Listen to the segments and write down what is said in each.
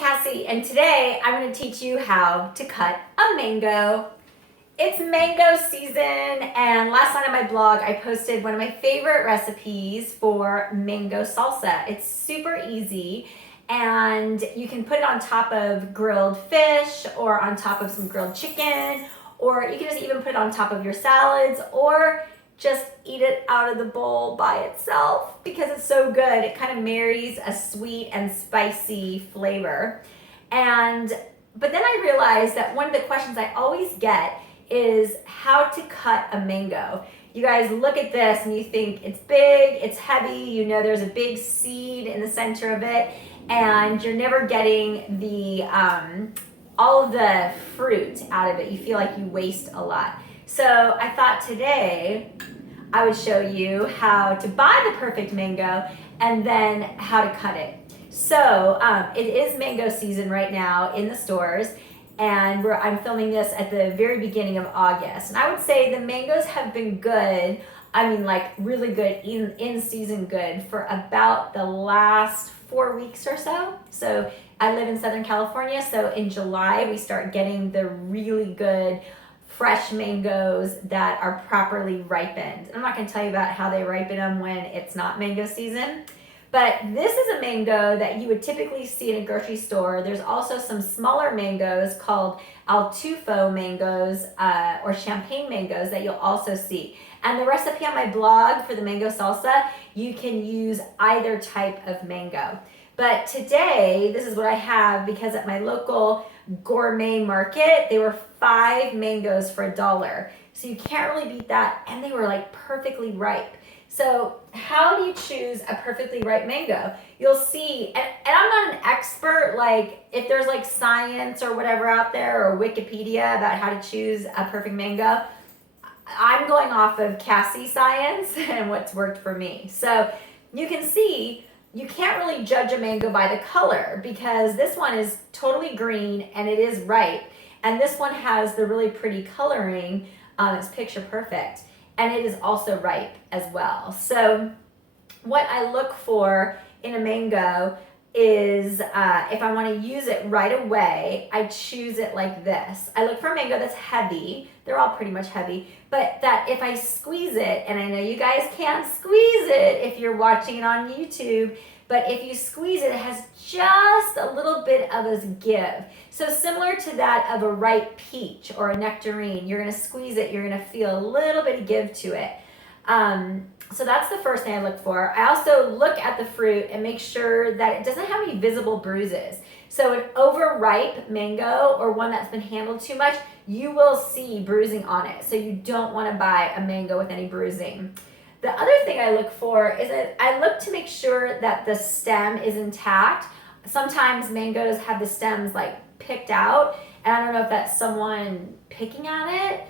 Cassie, and today I'm going to teach you how to cut a mango. It's mango season, and last night on my blog I posted one of my favorite recipes for mango salsa. It's super easy, and you can put it on top of grilled fish or on top of some grilled chicken, or you can just even put it on top of your salads, or just eat it out of the bowl by itself because it's so good. It kind of marries a sweet and spicy flavor. But then I realized that one of the questions I always get is how to cut a mango. You guys look at this and you think it's big, it's heavy, you know there's a big seed in the center of it, and you're never getting the all of the fruit out of it. You feel like you waste a lot. So I thought today I would show you how to buy the perfect mango and then how to cut it. So it is mango season right now in the stores, and I'm filming this at the very beginning of August. And I would say the mangoes have been good, I mean like really good, in season good, for about the last 4 weeks or so. So I live in Southern California, so in July we start getting the really good fresh mangoes that are properly ripened. I'm not going to tell you about how they ripen them when it's not mango season, but this is a mango that you would typically see in a grocery store. There's also some smaller mangoes called Altufo mangoes or champagne mangoes that you'll also see. And the recipe on my blog for the mango salsa, you can use either type of mango. But today, this is what I have because at my local gourmet market, they were 5 mangoes for $1. So you can't really beat that, and they were like perfectly ripe. So how do you choose a perfectly ripe mango? You'll see, and I'm not an expert, like if there's like science or whatever out there or Wikipedia about how to choose a perfect mango, I'm going off of Cassie science and what's worked for me. So you can see, you can't really judge a mango by the color because this one is totally green and it is ripe. And this one has the really pretty coloring. It's picture perfect. And it is also ripe as well. So what I look for in a mango is if I want to use it right away, I choose it like this. I look for a mango that's heavy. They're all pretty much heavy, but that if I squeeze it, and I know you guys can't squeeze it if you're watching it on YouTube, but if you squeeze it, it has just a little bit of a give. So similar to that of a ripe peach or a nectarine, you're gonna squeeze it, you're gonna feel a little bit of give to it. So that's the first thing I look for. I also look at the fruit and make sure that it doesn't have any visible bruises. So an overripe mango or one that's been handled too much, you will see bruising on it. So you don't want to buy a mango with any bruising. The other thing I look for is that I look to make sure that the stem is intact. Sometimes mangoes have the stems like picked out, and I don't know if that's someone picking at it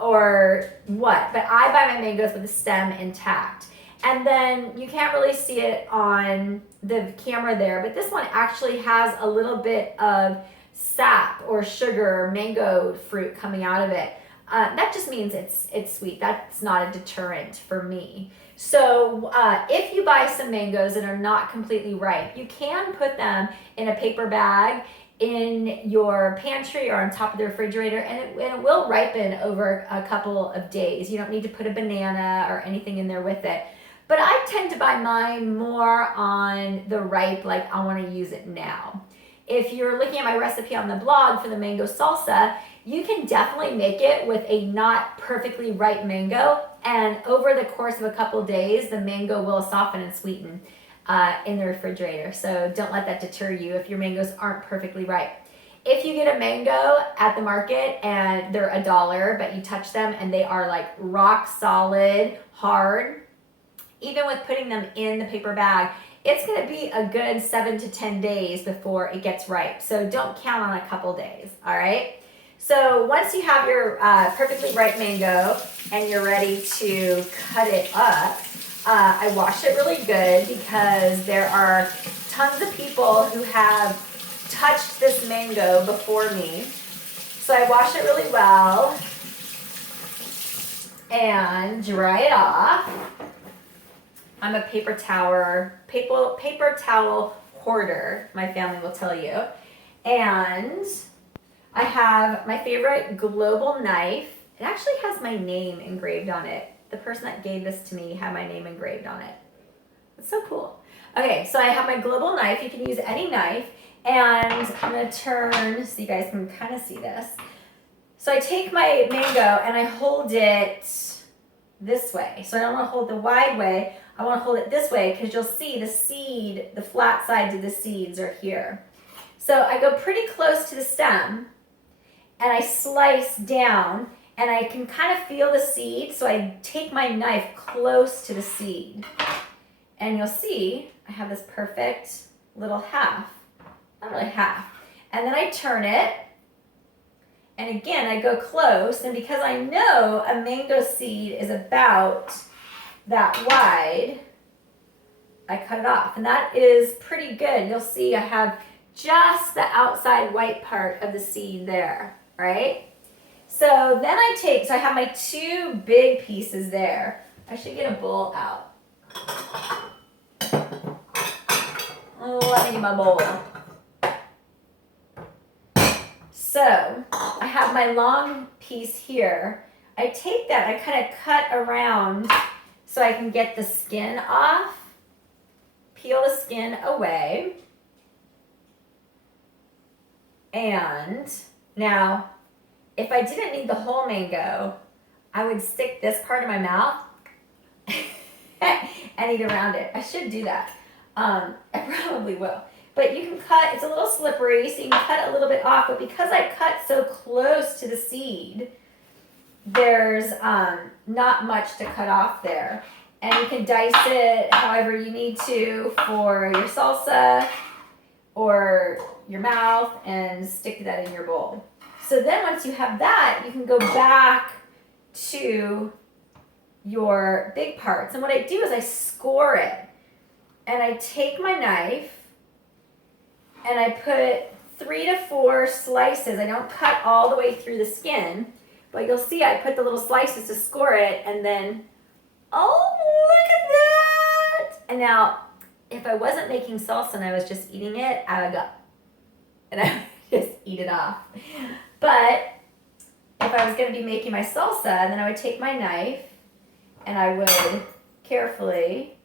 or what, but I buy my mangoes with the stem intact. And then you can't really see it on the camera there, but this one actually has a little bit of sap or sugar, mango fruit coming out of it. That just means it's sweet. That's not a deterrent for me. So if you buy some mangoes that are not completely ripe, you can put them in a paper bag in your pantry or on top of the refrigerator, and it will ripen over a couple of days. You don't need to put a banana or anything in there with it. But I tend to buy mine more on the ripe, like I want to use it now. If you're looking at my recipe on the blog for the mango salsa, you can definitely make it with a not perfectly ripe mango, and over the course of a couple of days, the mango will soften and sweeten in the refrigerator. So don't let that deter you if your mangoes aren't perfectly ripe. If you get a mango at the market and they're $1, but you touch them and they are like rock solid, hard, even with putting them in the paper bag, it's going to be a good 7 to 10 days before it gets ripe. So don't count on a couple days, all right? So once you have your perfectly ripe mango and you're ready to cut it up, I wash it really good because there are tons of people who have touched this mango before me. So I wash it really well and dry it off. I'm a paper towel hoarder, my family will tell you. And I have my favorite global knife. It actually has my name engraved on it. The person that gave this to me had my name engraved on it. It's so cool. Okay, so I have my global knife. You can use any knife. And I'm going to turn so you guys can kind of see this. So I take my mango and I hold it this way. So I don't want to hold the wide way. I want to hold it this way because you'll see the seed, the flat sides of the seeds are here. So I go pretty close to the stem and I slice down and I can kind of feel the seed. So I take my knife close to the seed and you'll see I have this perfect little half, not really half. And then I turn it and again I go close, and because I know a mango seed is about that wide, I cut it off, and that is pretty good. You'll see I have just the outside white part of the seed there, right? So then so I have my two big pieces there. I should get a bowl out. Let me get my bowl. So I have my long piece here. I take that, I kind of cut around so I can get the skin off, peel the skin away. And now, if I didn't need the whole mango, I would stick this part in my mouth and eat around it. I should do that. I probably will. But you can cut, it's a little slippery, so you can cut a little bit off. But because I cut so close to the seed, there's not much to cut off there. And you can dice it however you need to for your salsa or your mouth and stick that in your bowl. So then once you have that, you can go back to your big parts. And what I do is I score it. And I take my knife and I put 3 to 4 slices. I don't cut all the way through the skin, but you'll see I put the little slices to score it, and then, oh, look at that! And now, if I wasn't making salsa and I was just eating it, I would go, and I would just eat it off. But if I was gonna be making my salsa, then I would take my knife and I would carefully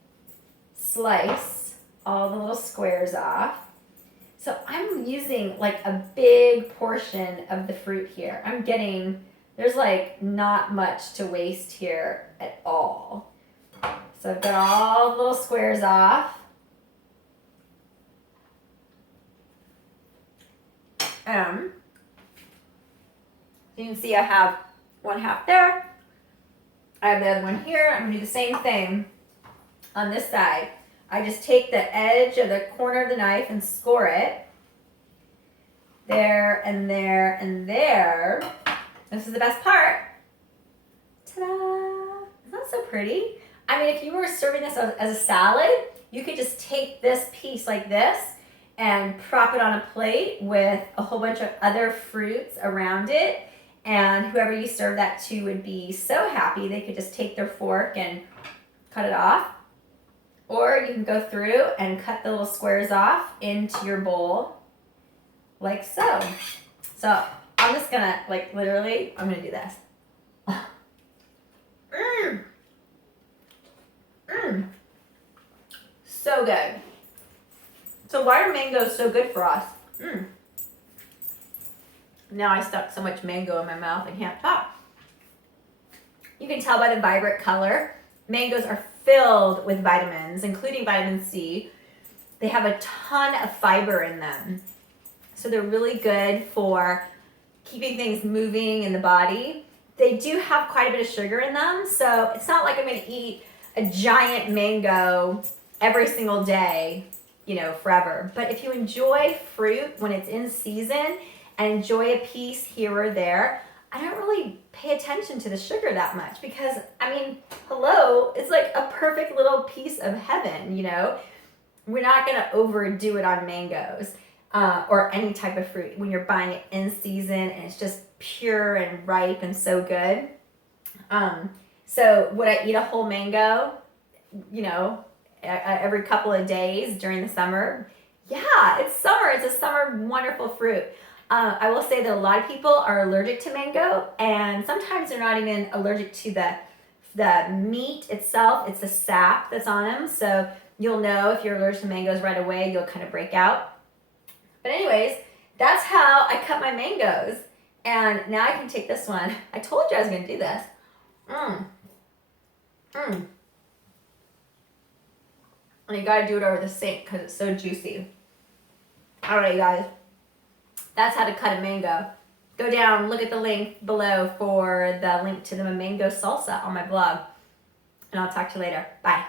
slice all the little squares off. So I'm using like a big portion of the fruit here. There's like not much to waste here at all. So I've got all the little squares off. You can see I have one half there. I have the other one here. I'm gonna do the same thing on this side. I just take the edge of the corner of the knife and score it. There and there and there. This is the best part. Ta-da! Isn't that so pretty? I mean, if you were serving this as a salad, you could just take this piece like this and prop it on a plate with a whole bunch of other fruits around it. And whoever you serve that to would be so happy they could just take their fork and cut it off. Or you can go through and cut the little squares off into your bowl like so. So I'm just gonna, like, literally, I'm gonna do this. So good. So why are mangoes so good for us? Now I stuck so much mango in my mouth I can't talk. You can tell by the vibrant color. Mangoes are filled with vitamins, including vitamin C. They have a ton of fiber in them. So they're really good for keeping things moving in the body. They do have quite a bit of sugar in them, so it's not like I'm gonna eat a giant mango every single day, forever. But if you enjoy fruit when it's in season and enjoy a piece here or there, I don't really pay attention to the sugar that much because, hello, it's like a perfect little piece of heaven, We're not gonna overdo it on mangoes. Or any type of fruit when you're buying it in season and it's just pure and ripe and so good. So would I eat a whole mango, every couple of days during the summer? Yeah, it's summer. It's a summer wonderful fruit. I will say that a lot of people are allergic to mango, and sometimes they're not even allergic to the meat itself. It's the sap that's on them. So you'll know if you're allergic to mangoes right away. You'll kind of break out. But anyways, that's how I cut my mangoes. And now I can take this one. I told you I was gonna do this. Mmm. Mmm. And you gotta do it over the sink because it's so juicy. All right, you guys. That's how to cut a mango. Go down, look at the link below for the link to the mango salsa on my blog. And I'll talk to you later. Bye.